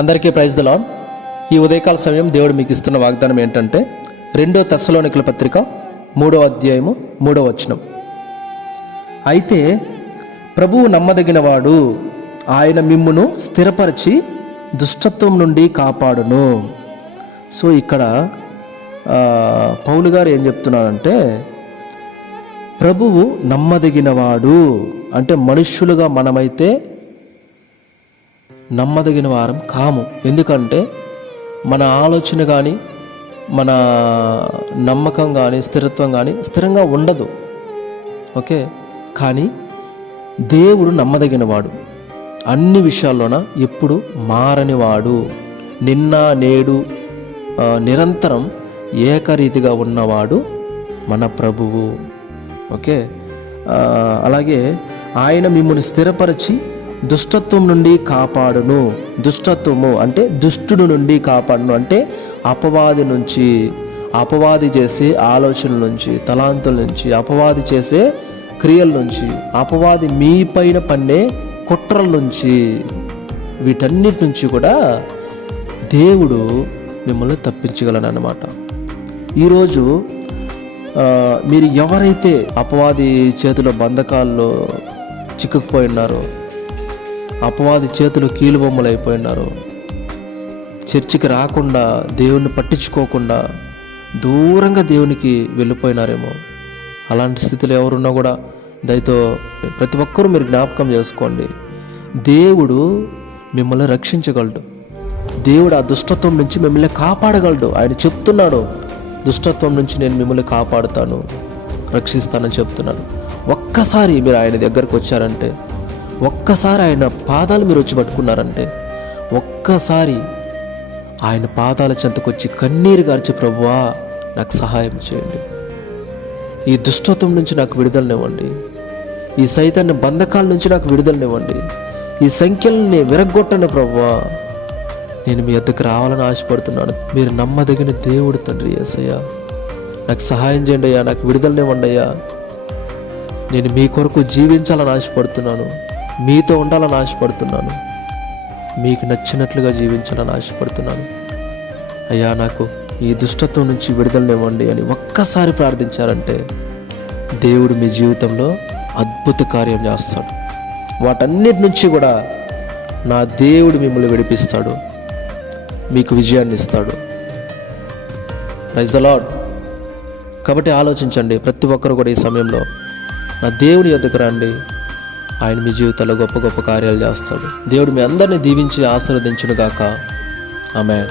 అందరికీ ప్రైజ్ దలా ఈ ఉదయకాల సమయం దేవుడు మీకు ఇస్తున్న వాగ్దానం ఏంటంటే రెండో తెస్సలోనికల పత్రిక మూడో అధ్యాయము మూడో వచనం. అయితే ప్రభువు నమ్మదగినవాడు ఆయన మిమ్మును స్థిరపరిచి దుష్టత్వం నుండి కాపాడును. సో ఇక్కడ పౌలు గారు ఏం చెప్తున్నారంటే ప్రభువు నమ్మదగినవాడు. అంటే మనుష్యులుగా మనమైతే నమ్మదగిన వారం కాము. ఎందుకంటే మన ఆలోచన కానీ మన నమ్మకం కానీ స్థిరత్వం కానీ స్థిరంగా ఉండదు. ఓకే? కానీ దేవుడు నమ్మదగినవాడు అన్ని విషయాల్లోన ఎప్పుడు మారనివాడు. నిన్న నేడు నిరంతరం ఏకరీతిగా ఉన్నవాడు మన ప్రభువు. ఓకే? అలాగే ఆయన మిమ్మల్ని స్థిరపరిచి దుష్టత్వం నుండి కాపాడును. దుష్టత్వము అంటే దుష్టుడు నుండి కాపాడును అంటే అపవాది నుంచి అపవాది చేసే ఆలోచనల నుంచి తలాంతుల నుంచి అపవాది చేసే క్రియల నుంచి అపవాది మీ పైన పన్నే కుట్రల నుంచి వీటన్నిటి నుంచి కూడా దేవుడు మిమ్మల్ని తప్పించగలను అనమాట ఈరోజు మీరు ఎవరైతే అపవాది చేతిలో బంధకాల్లో చిక్కుకుపోయి ఉన్నారో అపవాది చేతులు కీలుబొమ్మలు అయిపోయి చర్చికి రాకుండా దేవుణ్ణి పట్టించుకోకుండా దూరంగా దేవునికి వెళ్ళిపోయినారేమో. అలాంటి స్థితిలో ఎవరున్నా కూడా దయతో ప్రతి ఒక్కరూ మీరు జ్ఞాపకం చేసుకోండి. దేవుడు మిమ్మల్ని రక్షించగలడు. దేవుడు ఆ దుష్టత్వం నుంచి మిమ్మల్ని కాపాడగలడు. ఆయన చెప్తున్నాడు దుష్టత్వం నుంచి నేను మిమ్మల్ని కాపాడుతాను రక్షిస్తానని చెప్తున్నాను ఒక్కసారి మీరు ఆయన దగ్గరకు వచ్చారంటే ఒక్కసారి ఆయన పాదాలు మీరు వచ్చి పట్టుకున్నారంటే ఒక్కసారి ఆయన పాదాల చెంతకొచ్చి కన్నీరు గార్చి ప్రభువా నాకు సహాయం చేయండి. ఈ దుష్టత్వం నుంచి నాకు విడుదలనివ్వండి ఈ సైతాన్ని బంధకాల నుంచి నాకు విడుదలనివ్వండి ఈ సంఖ్యల్ని విరగొట్టండి ప్రభువా. నేను మీ వద్దకు రావాలని ఆశపడుతున్నాను. మీరు నమ్మదగిన దేవుడు తండ్రి ఏసయ్యా. నాకు సహాయం చేయండి అయ్యా నాకు విడుదలనివ్వండి అయ్యా. నేను మీ కొరకు జీవించాలని ఆశపడుతున్నాను. మీతో ఉండాలని ఆశపడుతున్నాను. మీకు నచ్చినట్లుగా జీవించాలని ఆశపడుతున్నాను. అయ్యా నాకు ఈ దుష్టత్వం నుంచి విడుదలనివ్వండి అని ఒక్కసారి ప్రార్థించారంటే దేవుడు మీ జీవితంలో అద్భుత కార్యం చేస్తాడు. వాటన్నిటి నుంచి కూడా నా దేవుడు మిమ్మల్ని విడిపిస్తాడు. మీకు విజయాన్ని ఇస్తాడు. ప్రైజ్ ద లాడ్ కాబట్టి ఆలోచించండి ప్రతి ఒక్కరు కూడా ఈ సమయంలో నా దేవుని ఎదుకు రండి. ఆయన మీ జీవితంలో గొప్ప గొప్ప కార్యాలు చేస్తాడు. దేవుడు మీ అందరినీ దీవించి ఆశీర్వదించును గాక ఆమె